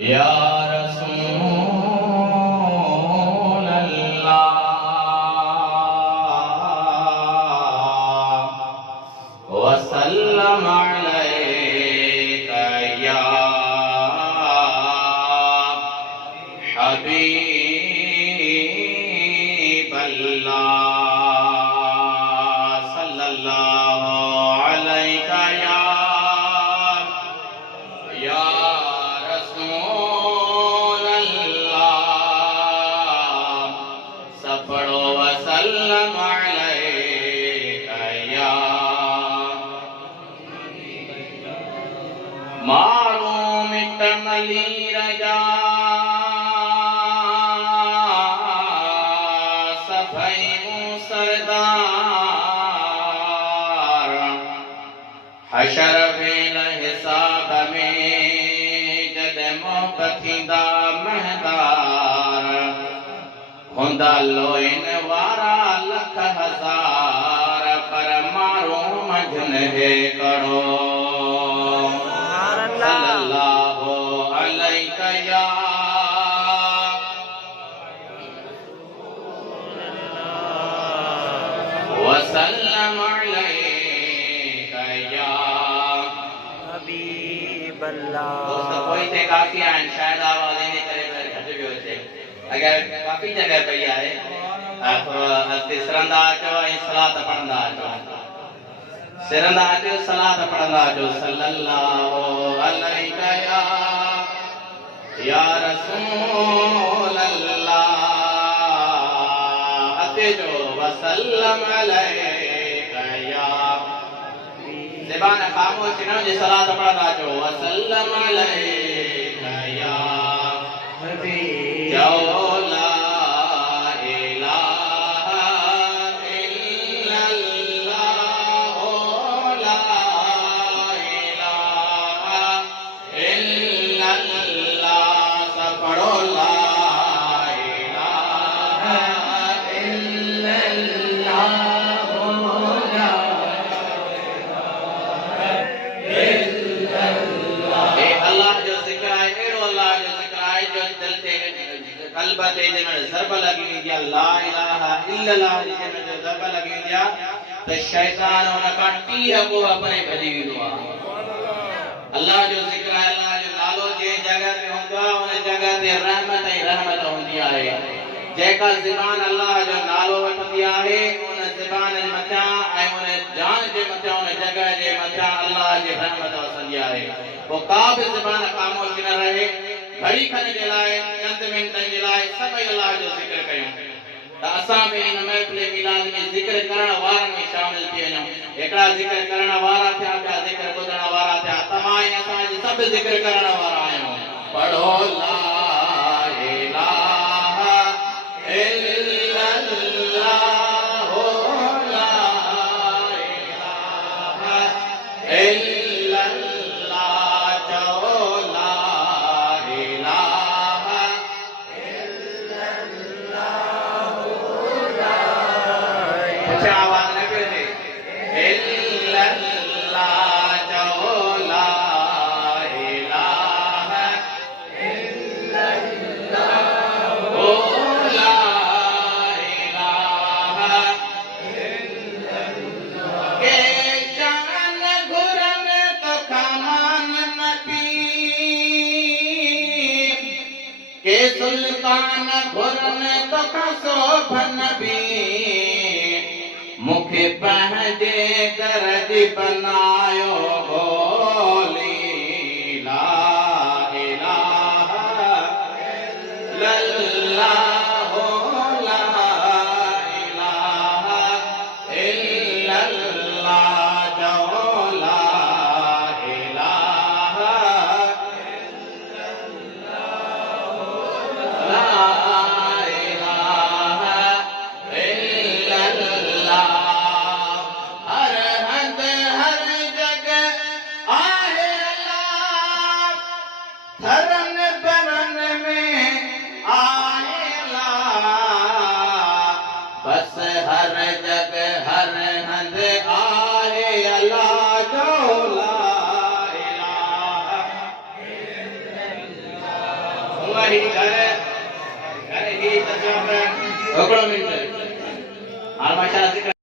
या रसूल अल्लाह वसल्लम अलैका या हबीब अल्लाह सल्लल्लाहु अलैका या रसूल अल्लाह सफड़ो वसल्लम अलैका या मारो मिट मली रजा सफई सरदार हशर वेल हिसाब में जद मोहब्बतींदा महदार हुंदा लोइन वारा लख हजार पर मारो मजन है करो सल्लल्लाहु अलैका या वसल्लम अलैका या हबीब अल्लाह। दोस्तों कोई से काफी आन शायद आवाज देने करे घट भी होते अगर काफी जगह पे आए आप तिसरंदा जो सलात पढ़ंदा जो सिरंदा जो सलात पढ़ंदा जो सल्लल्लाहु अलैका या रसूल अल्लाह अते जो वसल्लम अलैका या ज़बान खामोश न जे सलात पढ़ंदा जो वसल्लम अलैका या हबीब जो ला इलाहा इल्लल्लाह ला इलाहा इल्लल्लाह सब पढ़ो ला इलाहा इल्लल्लाह कल्बते में ज़रब लगी दिया ला इलाहा इल्लल्लाह में जो ज़रब लगी दिया तो शैतान उन का टीह को अपने भजी विदो अल्लाह जो जिक्र है अल्लाह जो नालो जे जगह पे होंदा उन जगह ते रहमत ही रहमत होंदी है जेका ज़बान अल्लाह जो नालो वठंदी है उन ज़बान जे मथा ऐं उन जान जे मथा उन जगह जे मथा अल्लाह जे रहमत वसंदी है वो का भी ज़बान खामोश न रहे घड़ी खन जे लाए चंद मिनटन जे लाए सब अल्लाह जो जिक्र कयूं त असां भी इन महफिल मिलाद में जिक्र करण वारन में शामिल थी वञूं एकड़ा जिक्र करण वारा थिया पिया जिक्र ॿुधण वारा थिया तमाम असां सब जिक्र करण वारा आहियूं पढ़ो ला इलाहा इल्लल्लाह ला इलाहा इल्लल्लाह जो ला आवाज न करे इल्लल्लाह जो ला इलाहा इल्लल्लाह ओ ला इलाहा इल्लल्लाह के जान गुरन तो खामान नबी के सुल्तान गुरन तो सोभन नबी मुखे पहजे दर्द बनायो बोली ला इलाहा इल्लल्लाह ला इलाहा इल्लल्लाह जो ला इलाहा इल्लल्लाह ला इलाहा इल्लल्लाह हर हद हर जगह ही घर ही तजब ओकड़ो मिनट हाल माशा